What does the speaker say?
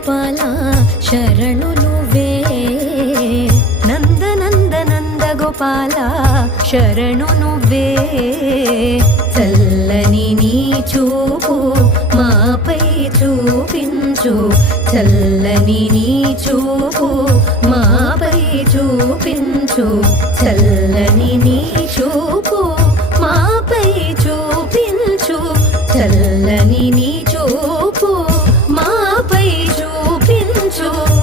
గోపాల శరణు నువ్వే. నంద నంద నంద గోపాల శరణు నువ్వే. చల్లని నీ చూపు మాపై చూపించు. చల్లని నీ చూపు మాపై చూపించు. చల్లని నీ చూపు మాపై చూపించు. చల్లని mucho.